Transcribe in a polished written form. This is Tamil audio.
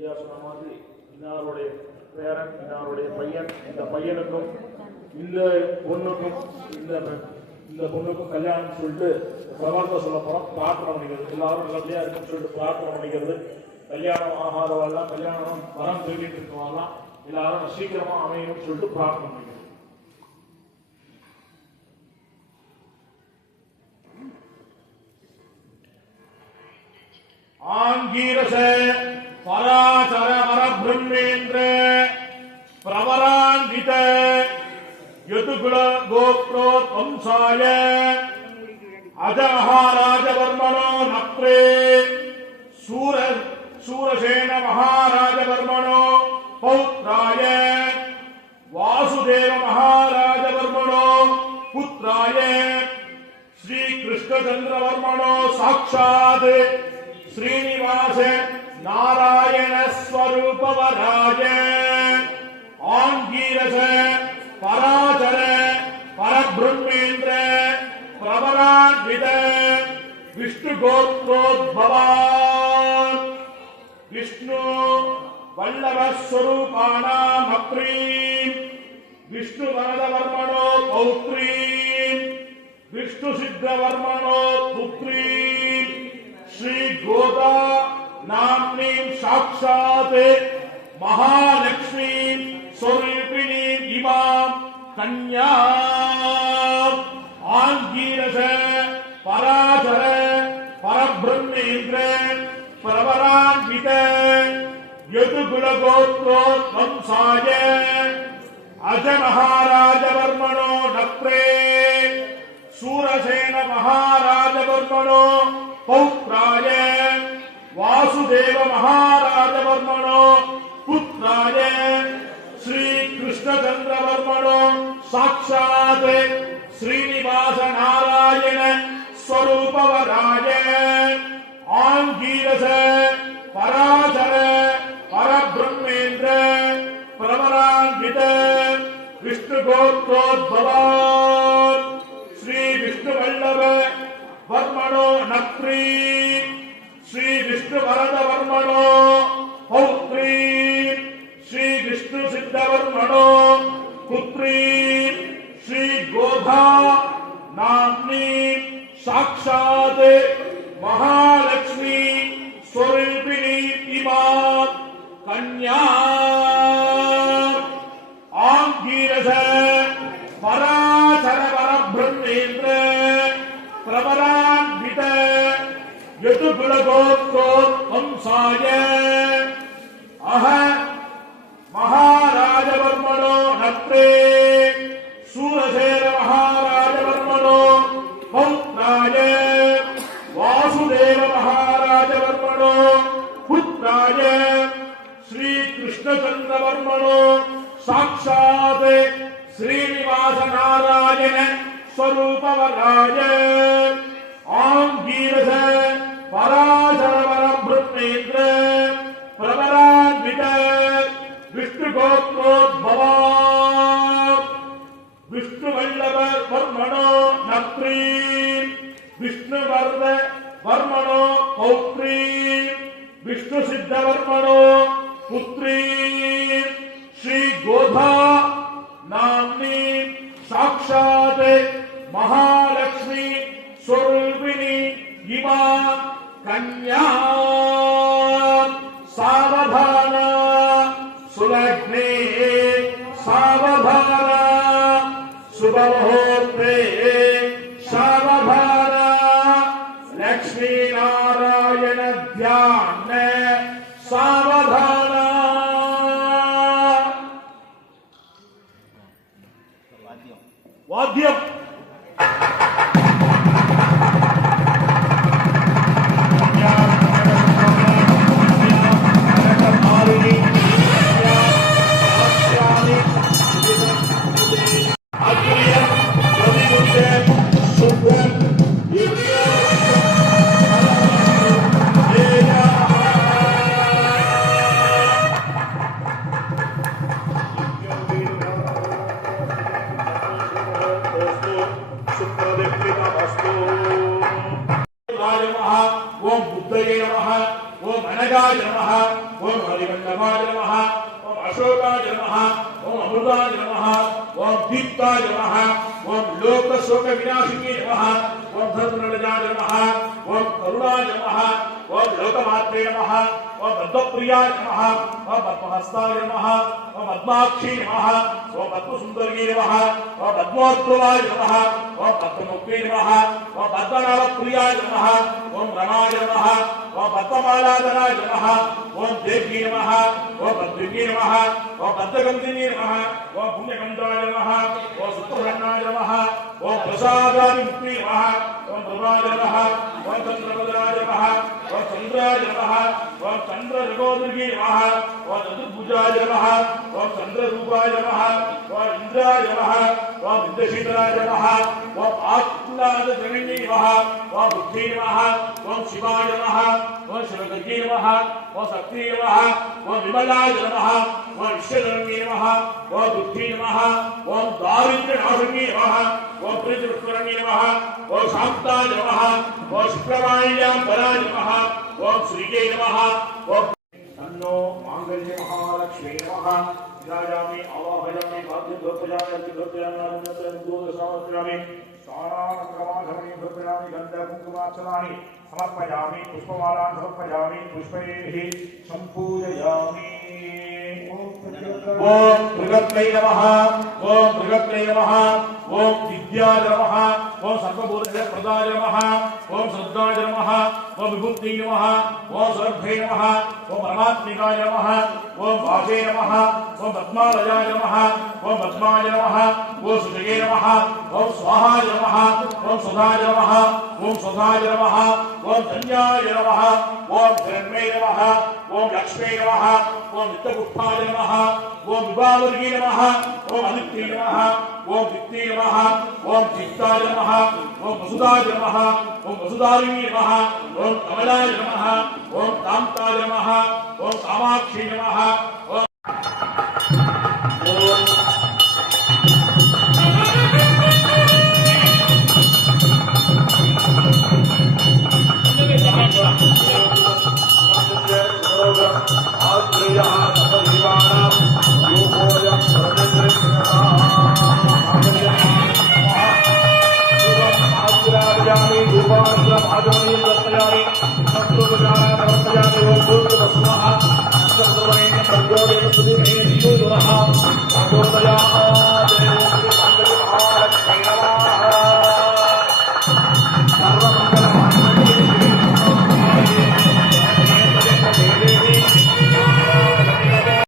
ஐயா சொன்ன மாதிரி இன்னாருடைய பேரன் இன்னாருடைய பையன், இந்த பையனுக்கும் இந்த பொண்ணுக்கும் இந்த பொண்ணுக்கும் கல்யாணம் சொல்லிட்டு பிரபாரத்தை சொல்ல போறோம். பிரார்த்தனை பண்ணிக்கிறது, எல்லாரும் நல்லபடியா இருக்குன்னு சொல்லிட்டு பிரார்த்தனை பண்ணிக்கிறது. கல்யாணம் ஆகாதவாள்லாம் கல்யாணம் வரம் சொல்லிட்டு இருக்கவாள்லாம் எல்லாரும் சீக்கிரமா அமையணும்னு சொல்லிட்டு பிரார்த்தனை பண்ணிக்கிறது. ஆங்கீரச பராசர பரபிரம்மேந்திர பிரவரான்வித யதுகுல கோப்ரோ வம்சாய அஜமஹாராஜவர்மணோ நப்ரே சூரசேன மகாராஜவர்மணோ பௌத்ராய வாசுதேவ மகாராஜவர்மணோ புத்ராய ஸ்ரீ கிருஷ்ணச்சந்திரவர்மணோ சாட்சாத் श्रीनिवास नारायण स्वरूपवराज आंगीरस पराचर परब्रह्मेन्द्र प्रवरान्वित विष्णु गोत्रोद्भवान् विष्णु वल्लभ स्वरूपाणाम् अप्रीम् विष्णु वरदवर्मणो पौत्रीम् विष्णु सिद्धवर्मणो पुत्रीम् श्री गोदा नाम्नी साक्षात् महालक्ष्मी स्वरूपिणी इमां कन्या आंगीरस पराचर परब्रह्मेन्द्र प्रवरान्वित यदुकुल गोत्रो वंशाय अजमहाराजवर्मणो नप्रे शूरसेन महाराजवर्मणो पौत्राय वासुदेव महाराजवर्मणो पुत्राय श्री कृष्णचन्द्रवर्मणो साक्षात् श्रीनिवास नारायण स्वरूपवराय आंगीरस पराचर परब्रह्मेन्द्र प्रवरान्वित विष्णुगोत्रोद्भवान् श्री विष्णुवल्लभ वर्मणो नप्री श्री विष्णुवरद वर्मणो पौत्री श्री विष्णु सिद्धवर्मणो पुत्री श्री गोधा नाम्नी साक्षात् महालक्ष्मी स्वरूपिणी इमां कन्या आंगीरस पराचर परब्रह्मेन्द्र प्रवरान्वित यदुकुल गोत्रो वंशाय अह महाराजवर्मणो नप्रे शूरसेन महाराजवर्मणो पौत्राय वासुदेव महाराजवर्मणो पुत्राय श्री कृष्णचन्द्रवर्मणो साक्षात् श्रीनिवास नारायण स्वरूपवराय आंगीरस पराचर परब्रह्मेन्द्र प्रवरान्वित विष्णुगोत्रोद्भवान् विष्णुवल्लभ वर्मणो नप्री विष्णुवर्ध वर्मणो पौत्री विष्णुसिद्धवर्मणो पुत्री श्री गोधा नाम्नी साक्षात् महालक्ष्मी स्वरूपिणी इमां कन्या सावधान सुलग्ने सावधान शुभमुहूर्ते सावधान लक्ष्मी नारायण ध्यान सावधान वाद्यम ओम बुद्धये नमः ओम अनगाय नमः ओम हरिवल्लभाय नमः ओम अशोकाय नमः ओम अमृताय नमः ओम दीप्ताय नमः ओम लोकशोक विनाशिने नमः ओम धर्मनलजाय नमः ओम करुणाय नमः ओम लोकमात्रे नमः ओम पद्मप्रियाय नमः ओम पद्महस्ताय नमः ओम पद्माक्षी नमः ओम पद्मसुंदरी नमः ओम पद्मोद्भवाय नमः ओम पद्ममुखे नमः ओम पद्मनाभप्रियाय नमः ओम रमाय नमः ओम पद्ममालाधराय नमः ओम देवी नमः ओम पद्मिनी नमः ओम पद्मगंधिनी नमः ओम पुण्यगंधाय नमः ओम सुप्रसन्नाय नमः ओम प्रसादाभिमुक्ति नमः ओम प्रभाय नमः ओम चंद्रभद्राय नमः ओम चंद्राय नमः ओम चंद्रजगोदरी नमः ओम चतुर्भुजाय नमः ओम चंद्ररूपाय नमः ओम इंद्राय नमः ओम इंद्रशीतलाय नमः ओम आत्मनादजननी नमः ओम बुद्धि नमः ओम शिवाय नमः ओम शिवगंगे नमः ओम शक्ति नमः ओम विमलाय नमः ओम विश्वधर्मी नमः ओम बुद्धि नमः ओम दारिद्र्यनाशिनी नमः ओम प्रीतिपुष्करणी नमः ओम शांताय नमः ओम शुक्रवाण्यां पराय नमः ओम श्रीये नमः ओम तन्नो मांगल्य महालक्ष्मी नमः विराजामि आवाहयामि भाग्यं समर्पयामि समर्पयामि स्वानानक्रमाधमनि समर्पयामि गन्धकुङ्कुमार्चनानि समर्पयामि पुष्पमालां समर्पयामि पुष्पैः सम्पूजयामि ओम भृगत्रै नमः ओम भृगत्रै नमः ओम विद्याय नमः ओम सर्वभूतप्रदाय नमः ओम श्रद्धाय नमः ओम विभूति नमः ओम सर्वभे नमः ओम परमात्मिकाय नमः ओम वासे नमः ओम पद्मालयाय नमः ओम पद्माय नमः ओम सुजये नमः ओम स्वाहाय नमः ओम सुधाय नमः ओम सुधाय नमः ओम धन्याय नमः ओम धर्मे नमः ओम लक्ष्मे नमः ओम नित्यगुप्ताय नमः ओम विभावर्गे नमः ओम अदित्ये नमः ओम दित्ये नमः ओम चित्ताय नमः ओम वसुदाय नमः ओम वसुधारिणी नमः ओम कमलाय नमः ओम कांताय नमः ओम कामाक्षी नमः ओम रूपाणि